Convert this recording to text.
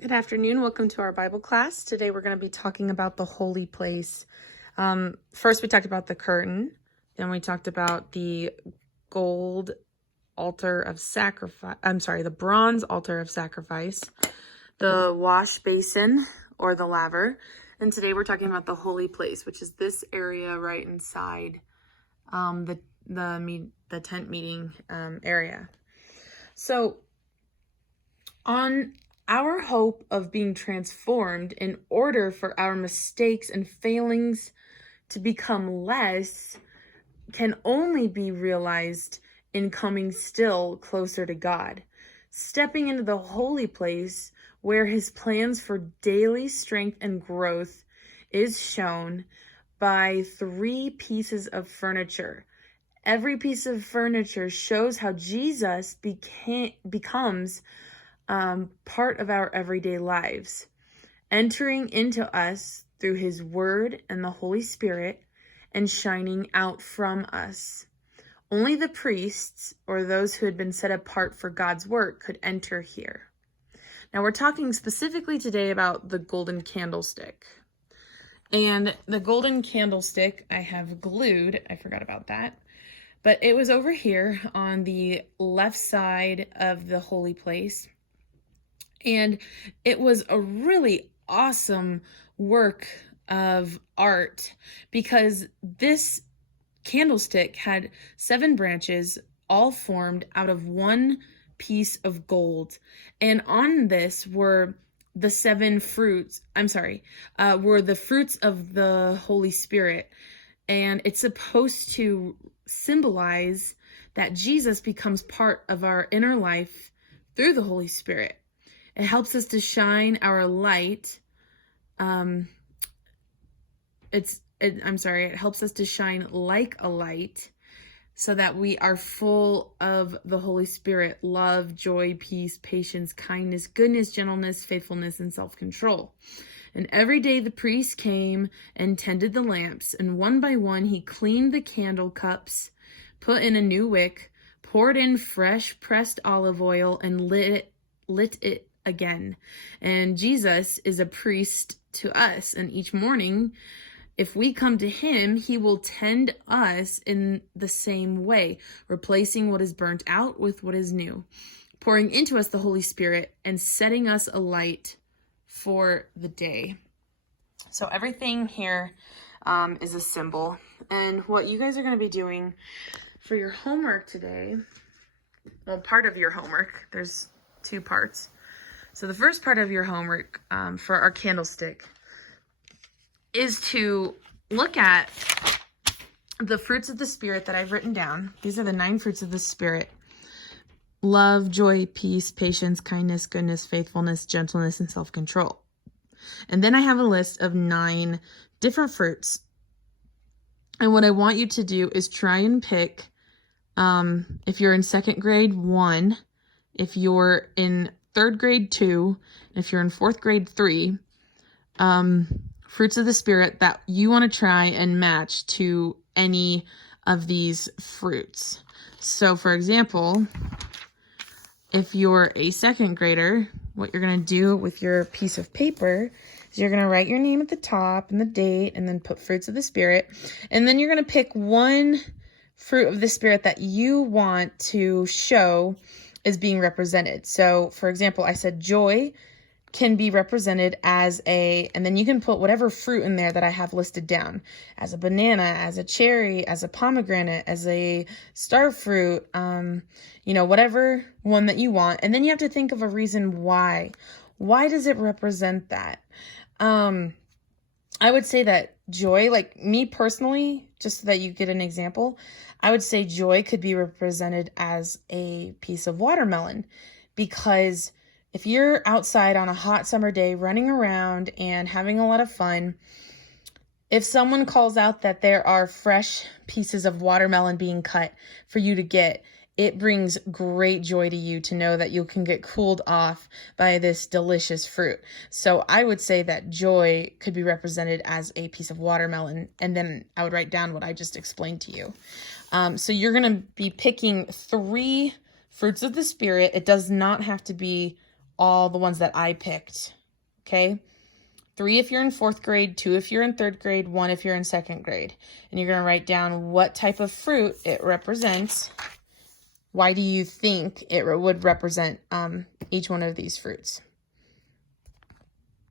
Good afternoon. Welcome to our Bible class. Today we're going to be talking about the holy place. First we talked about the curtain. Then we talked about the gold altar of sacrifice. The bronze altar of sacrifice, the wash basin or the laver. And today we're talking about the holy place, which is this area right inside the tent meeting area. So on our hope of being transformed in order for our mistakes and failings to become less can only be realized in coming still closer to God, stepping into the holy place where his plans for daily strength and growth is shown by 3 pieces of furniture. Every piece of furniture shows how Jesus becomes part of our everyday lives, entering into us through his word and the Holy Spirit and shining out from us. Only the priests or those who had been set apart for God's work could enter here. Now we're talking specifically today about the Golden Candlestick. And the Golden Candlestick I have glued, I forgot about that, but it was over here on the left side of the holy place. And it was a really awesome work of art because this candlestick had 7 branches, all formed out of one piece of gold. And on this were the 7 fruits, were the fruits of the Holy Spirit. And it's supposed to symbolize that Jesus becomes part of our inner life through the Holy Spirit. It helps us to shine our light. It helps us to shine like a light so that we are full of the Holy Spirit, love, joy, peace, patience, kindness, goodness, gentleness, faithfulness, and self-control. And every day the priest came and tended the lamps, and one by one he cleaned the candle cups, put in a new wick, poured in fresh pressed olive oil, and lit it again. And Jesus is a priest to us, and each morning if we come to him, he will tend us in the same way, replacing what is burnt out with what is new, pouring into us the Holy Spirit and setting us alight for the day. So everything here is a symbol. And what you guys are going to be doing for your homework today, well, part of your homework, there's 2 parts. So the first part of your homework for our candlestick is to look at the fruits of the Spirit that I've written down. These are the 9 fruits of the Spirit: love, joy, peace, patience, kindness, goodness, faithfulness, gentleness, and self-control. And then I have a list of 9 different fruits. And what I want you to do is try and pick, if you're in 2nd grade, 1, if you're in 3rd grade, 2, and if you're in 4th grade, 3, fruits of the Spirit that you want to try and match to any of these fruits. So for example, if you're a 2nd grader, what you're going to do with your piece of paper is you're going to write your name at the top and the date, and then put fruits of the Spirit. And then you're going to pick one fruit of the Spirit that you want to show is being represented. So for example, I said joy can be represented as and then you can put whatever fruit in there that I have listed down, as a banana, as a cherry, as a pomegranate, as a star fruit, whatever one that you want. And then you have to think of a reason why. Why does it represent that? I would say that joy, like me personally, just so that you get an example, I would say joy could be represented as a piece of watermelon, because if you're outside on a hot summer day running around and having a lot of fun, if someone calls out that there are fresh pieces of watermelon being cut for you to get, it brings great joy to you to know that you can get cooled off by this delicious fruit. So I would say that joy could be represented as a piece of watermelon, and then I would write down what I just explained to you. So you're going to be picking 3 fruits of the Spirit. It does not have to be all the ones that I picked. Okay? 3 if you're in 4th grade, 2 if you're in 3rd grade, 1 if you're in 2nd grade. And you're going to write down what type of fruit it represents. Why do you think it would represent each one of these fruits?